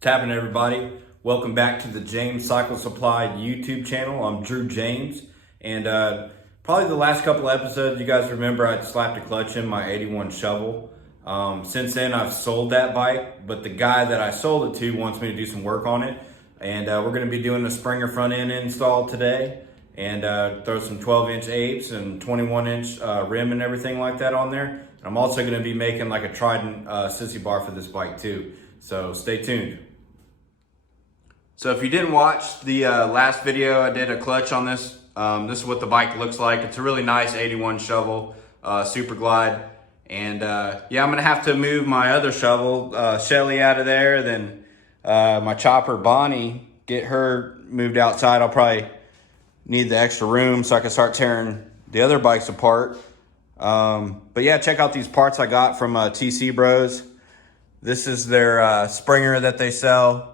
Tapping everybody. Welcome back to the James Cycle Supply YouTube channel. I'm Drew James, and probably the last couple episodes, you guys remember I slapped a clutch in my 81 shovel. Since then, I've sold that bike, but the guy that I sold it to wants me to do some work on it, and we're going to be doing a Springer front end install today, and throw some 12-inch apes and 21-inch rim and everything like that on there. And I'm also going to be making like a Trident sissy bar for this bike too. So stay tuned. So if you didn't watch the last video, I did a clutch on this. This is what the bike looks like. It's a really nice 81 shovel, Super Glide. And yeah, I'm gonna have to move my other shovel, Shelly, out of there. Then my chopper, Bonnie, get her moved outside. I'll probably need the extra room so I can start tearing the other bikes apart. But yeah, check out these parts I got from TC Bros. This is their Springer that they sell.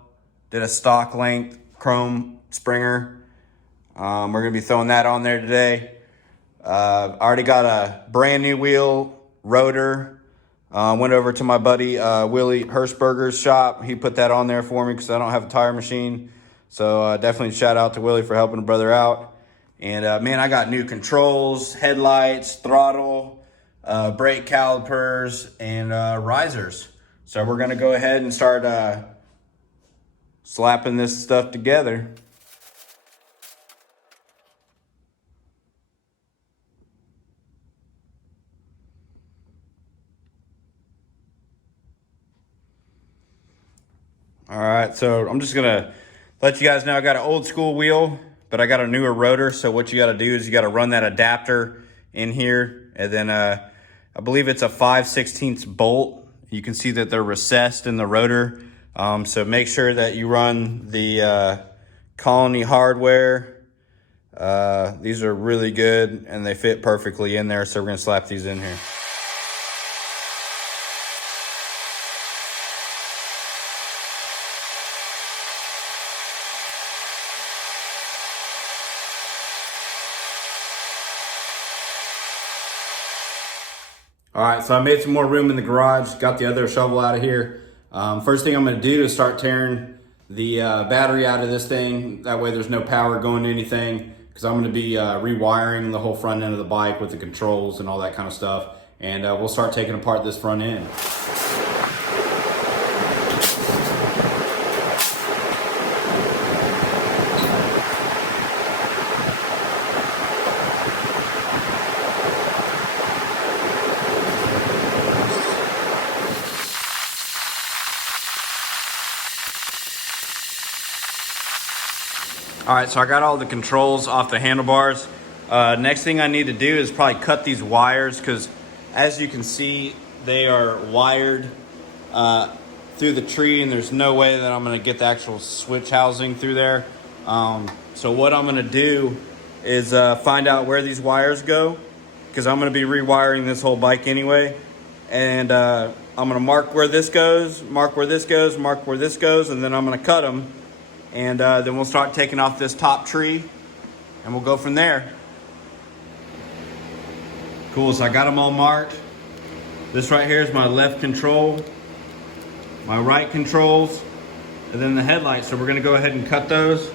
Did a stock length chrome Springer. We're gonna be throwing that on there today. I already got a brand new wheel, rotor. Went over to my buddy Willie Hirschberger's shop. He put that on there for me because I don't have a tire machine. So definitely shout out to Willie for helping a brother out. And man, I got new controls, headlights, throttle, brake calipers, and risers. So we're gonna go ahead and start slapping this stuff together. All right, so I'm just gonna let you guys know I got an old school wheel, but I got a newer rotor. So what you gotta do is you gotta run that adapter in here, and then I believe it's a 5/16 bolt. You can see that they're recessed in the rotor. So make sure that you run the Colony hardware. These are really good and they fit perfectly in there. So we're gonna slap these in here. All right, so I made some more room in the garage, got the other shovel out of here. First thing I'm gonna do is start tearing the battery out of this thing. That way there's no power going to anything, because I'm gonna be rewiring the whole front end of the bike with the controls and all that kind of stuff. And we'll start taking apart this front end. All right, so I got all the controls off the handlebars. Next thing I need to do is probably cut these wires, because as you can see, they are wired through the tree, and there's no way that I'm gonna get the actual switch housing through there. So what I'm gonna do is find out where these wires go, because I'm gonna be rewiring this whole bike anyway. And I'm gonna mark where this goes, mark where this goes, mark where this goes, and then I'm gonna cut them. And then we'll start taking off this top tree and we'll go from there. Cool, so I got them all marked. This right here is my left control, my right controls, and then the headlights. So we're gonna go ahead and cut those.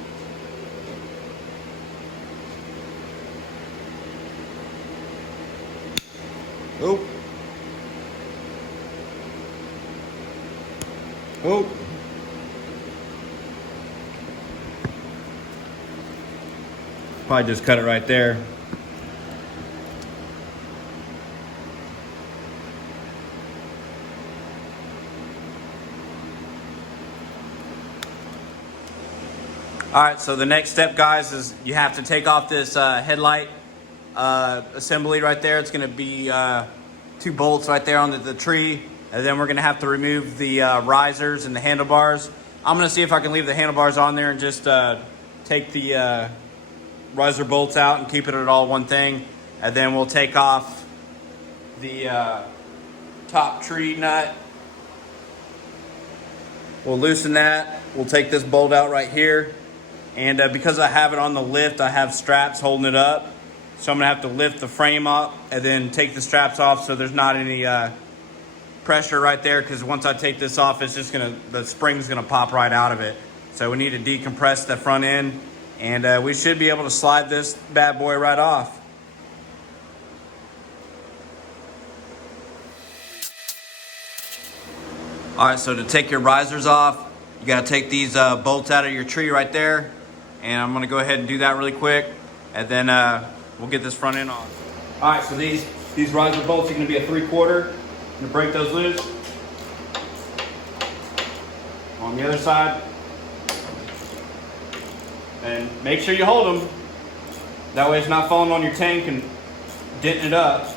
Oh. Oh. Probably just cut it right there. All right, so the next step, guys, is you have to take off this headlight assembly right there. It's gonna be 2 bolts right there on the tree. And then we're gonna have to remove the risers and the handlebars. I'm gonna see if I can leave the handlebars on there and just take the riser bolts out and keep it at all one thing. And then we'll take off the top tree nut. We'll loosen that. We'll take this bolt out right here. And because I have it on the lift, I have straps holding it up. So I'm gonna have to lift the frame up and then take the straps off so there's not any pressure right there, because once I take this off, it's just the spring's gonna pop right out of it. So we need to decompress the front end, and we should be able to slide this bad boy right off. All right, so to take your risers off, you gotta take these bolts out of your tree right there, and I'm gonna go ahead and do that really quick, and then we'll get this front end on. All right, so these riser bolts are gonna be a 3/4. I'm gonna break those loose. On the other side. And make sure you hold them. That way it's not falling on your tank and denting it up.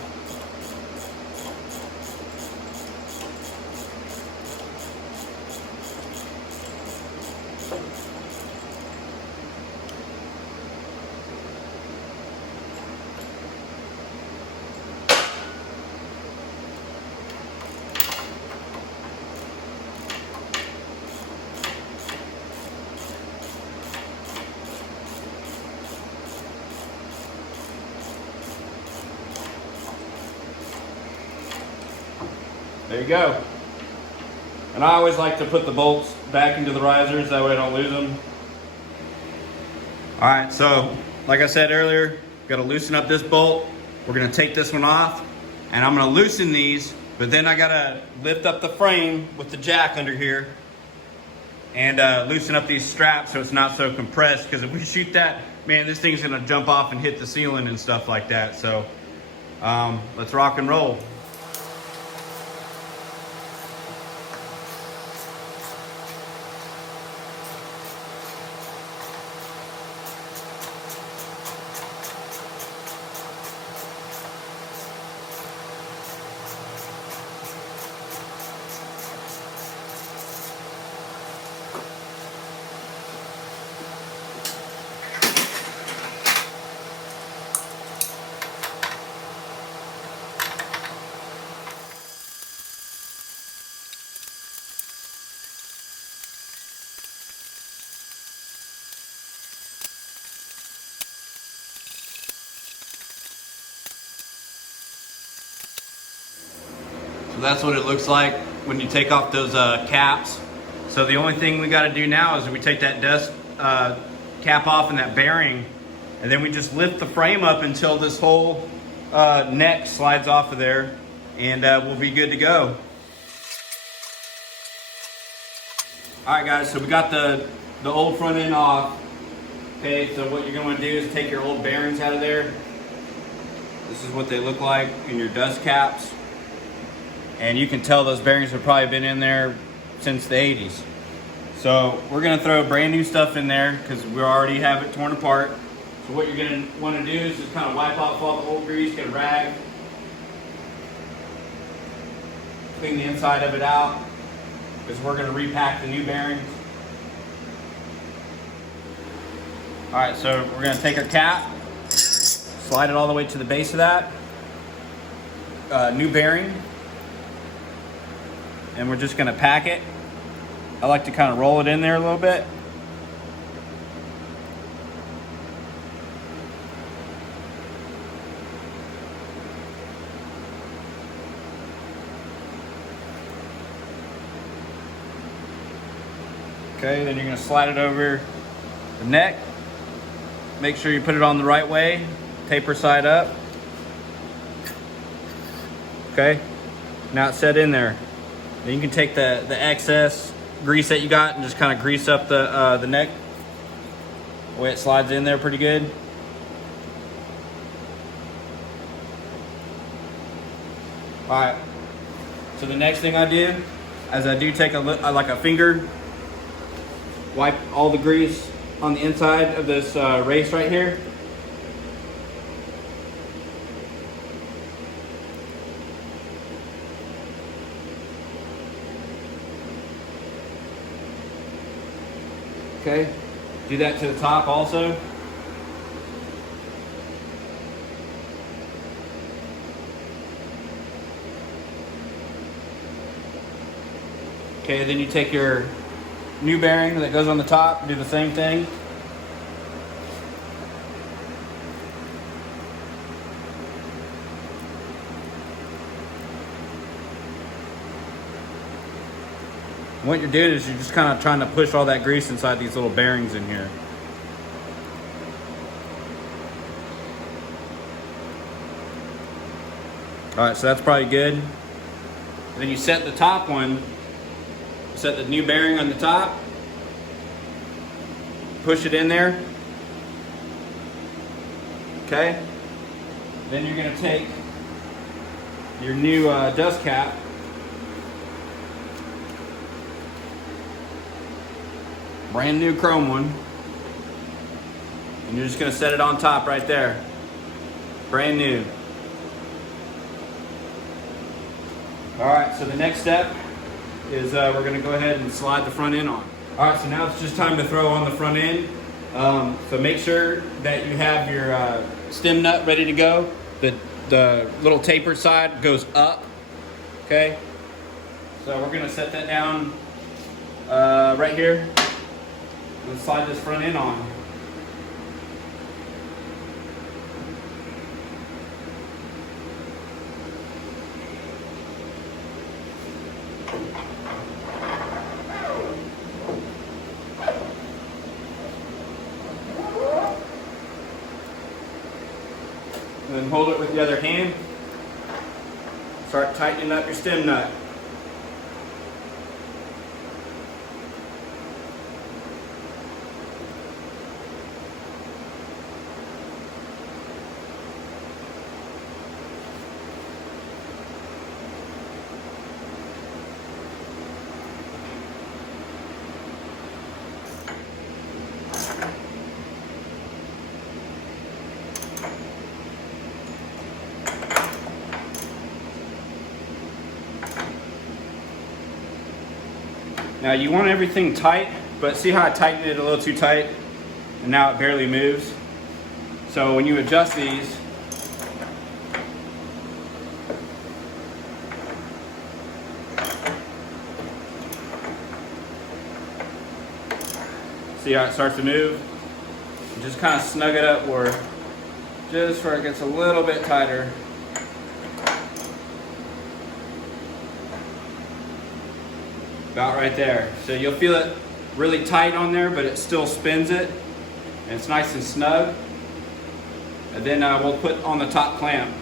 There you go. And I always like to put the bolts back into the risers, that way I don't lose them. All right, so like I said earlier, got to loosen up this bolt. We're gonna take this one off, and I'm gonna loosen these, but then I gotta lift up the frame with the jack under here and loosen up these straps so it's not so compressed, because if we shoot that, man, this thing's gonna jump off and hit the ceiling and stuff like that. So let's rock and roll. So that's what it looks like when you take off those caps. So the only thing we got to do now is we take that dust cap off and that bearing, and then we just lift the frame up until this whole neck slides off of there, and we'll be good to go. All right, guys, so we got the old front end off. Okay, so what you're going to do is take your old bearings out of there. This is what they look like in your dust caps. And you can tell those bearings have probably been in there since the 80s. So we're gonna throw brand new stuff in there because we already have it torn apart. So what you're gonna wanna do is just kind of wipe off all the old grease, get a rag, clean the inside of it out, because we're gonna repack the new bearings. All right, so we're gonna take our cap, slide it all the way to the base of that, new bearing, and we're just gonna pack it. I like to kind of roll it in there a little bit. Okay, then you're gonna slide it over the neck. Make sure you put it on the right way, taper side up. Okay, now it's set in there. Then you can take the excess grease that you got and just kind of grease up the neck. The way it slides in there pretty good. All right, so the next thing I do is I do take like a finger, wipe all the grease on the inside of this race right here. Okay, do that to the top also. Okay, then you take your new bearing that goes on the top, do the same thing. What you're doing is you're just kind of trying to push all that grease inside these little bearings in here. All right, so that's probably good. Then you set the top one, set the new bearing on the top, push it in there. Okay. Then you're gonna take your new dust cap, brand new chrome one, and you're just gonna set it on top right there. Brand new. All right, so the next step is we're gonna go ahead and slide the front end on. All right, so now it's just time to throw on the front end. So make sure that you have your stem nut ready to go. The little tapered side goes up, okay? So we're gonna set that down right here. Let's slide this front end on. And then hold it with the other hand. Start tightening up your stem nut. Now you want everything tight, but see how I tightened it a little too tight and now it barely moves? So when you adjust these, see how it starts to move? Just kind of snug it up where, just where it gets a little bit tighter. About right there. So you'll feel it really tight on there, but it still spins it. And it's nice and snug. And then we'll put on the top clamp.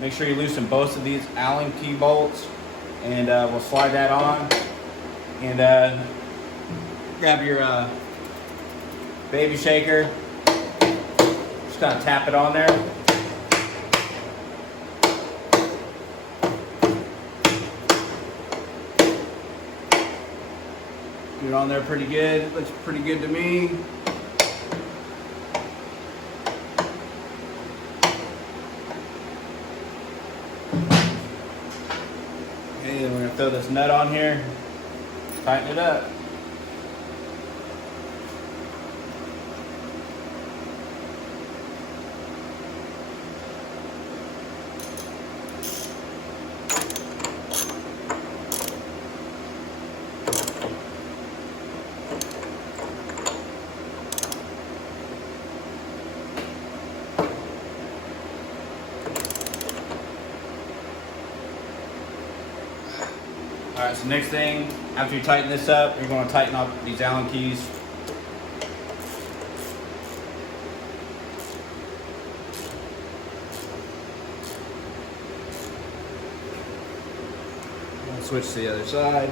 Make sure you loosen both of these Allen key bolts. And we'll slide that on. And grab your baby shaker. Just kind of tap it on there. Get it on there pretty good. It looks pretty good to me. Okay, then we're gonna throw this nut on here. Tighten it up. All right, so next thing, after you tighten this up, you're going to tighten up these Allen keys. Switch to the other side.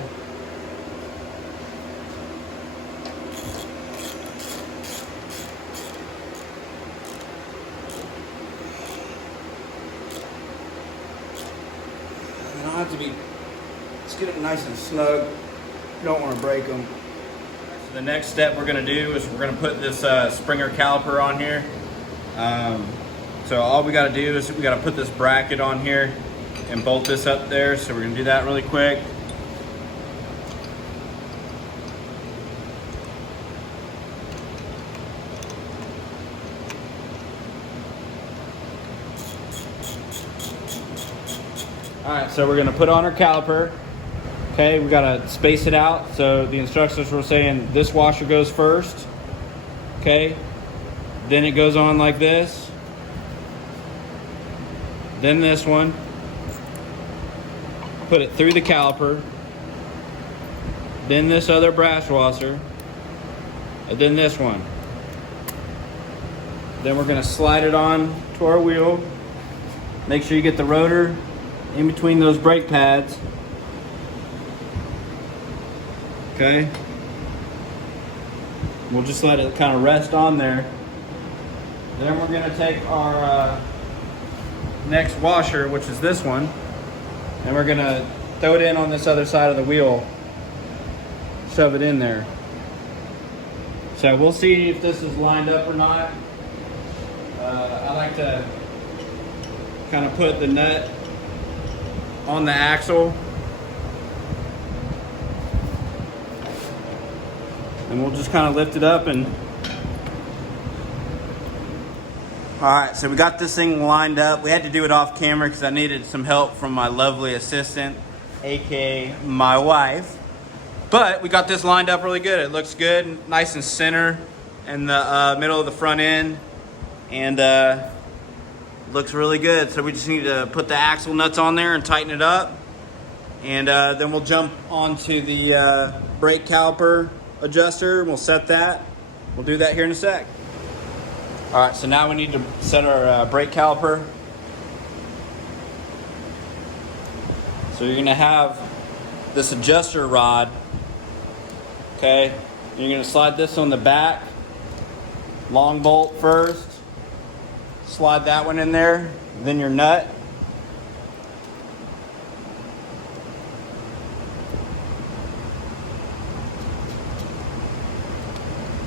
They don't have to be. Let's get it nice and snug. You don't want to break them. So the next step we're going to do is we're going to put this Springer caliper on here. So all we got to do is we got to put this bracket on here and bolt this up there. So we're going to do that really quick. All right, so we're going to put on our caliper. Okay, we gotta space it out. So the instructions were saying this washer goes first. Okay, then it goes on like this. Then this one. Put it through the caliper. then this other brass washer, and then this one. Then we're gonna slide it on to our wheel. Make sure you get the rotor in between those brake pads. Okay. We'll just let it kind of rest on there. Then we're gonna take our next washer, which is this one, and we're gonna throw it in on this other side of the wheel. Shove it in there. So we'll see if this is lined up or not. I like to kind of put the nut on the axle, and we'll just kind of lift it up. And all right, so we got this thing lined up. We had to do it off camera because I needed some help from my lovely assistant, aka my wife. But we got this lined up really good. It looks good, nice and center in the middle of the front end, and looks really good. So we just need to put the axle nuts on there and tighten it up, and then we'll jump onto the brake caliper adjuster, and we'll set that. We'll do that here in a sec. All right, so now we need to set our brake caliper. So you're gonna have this adjuster rod, okay? And you're gonna slide this on the back, long bolt first. Slide that one in there, then your nut.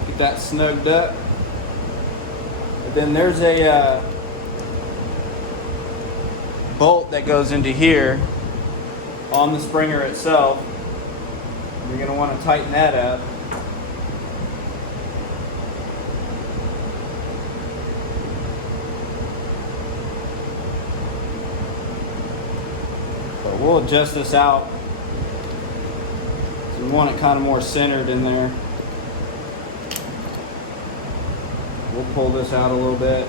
Get that snugged up. And then there's a bolt that goes into here on the Springer itself. You're going to want to tighten that up. But we'll adjust this out. So we want it kind of more centered in there. We'll pull this out a little bit.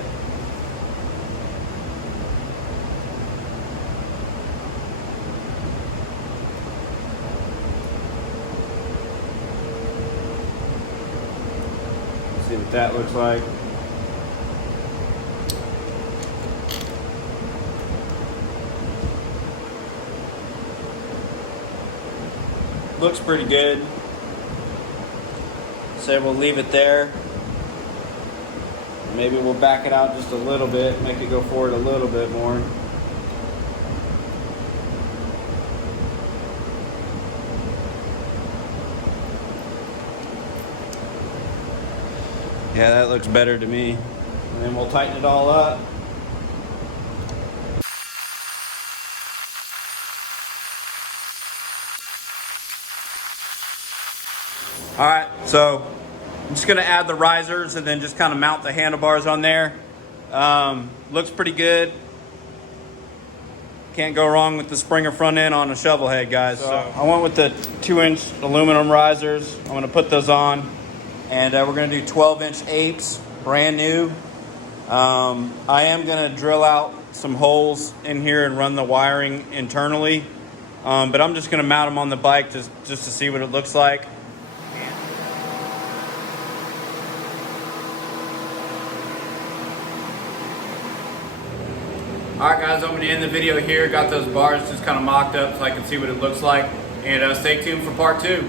See what that looks like. Looks pretty good. So we'll leave it there. Maybe we'll back it out just a little bit, make it go forward a little bit more. Yeah, that looks better to me. And then we'll tighten it all up. All right, so I'm just gonna add the risers and then just kind of mount the handlebars on there. Looks pretty good. Can't go wrong with the Springer front end on a shovel head, guys. So I went with the 2-inch aluminum risers. I'm gonna put those on, and we're gonna do 12-inch apes, brand new. I am gonna drill out some holes in here and run the wiring internally, but I'm just gonna mount them on the bike just to see what it looks like. Alright guys, I'm going to end the video here. Got those bars just kind of mocked up so I can see what it looks like. And stay tuned for part 2.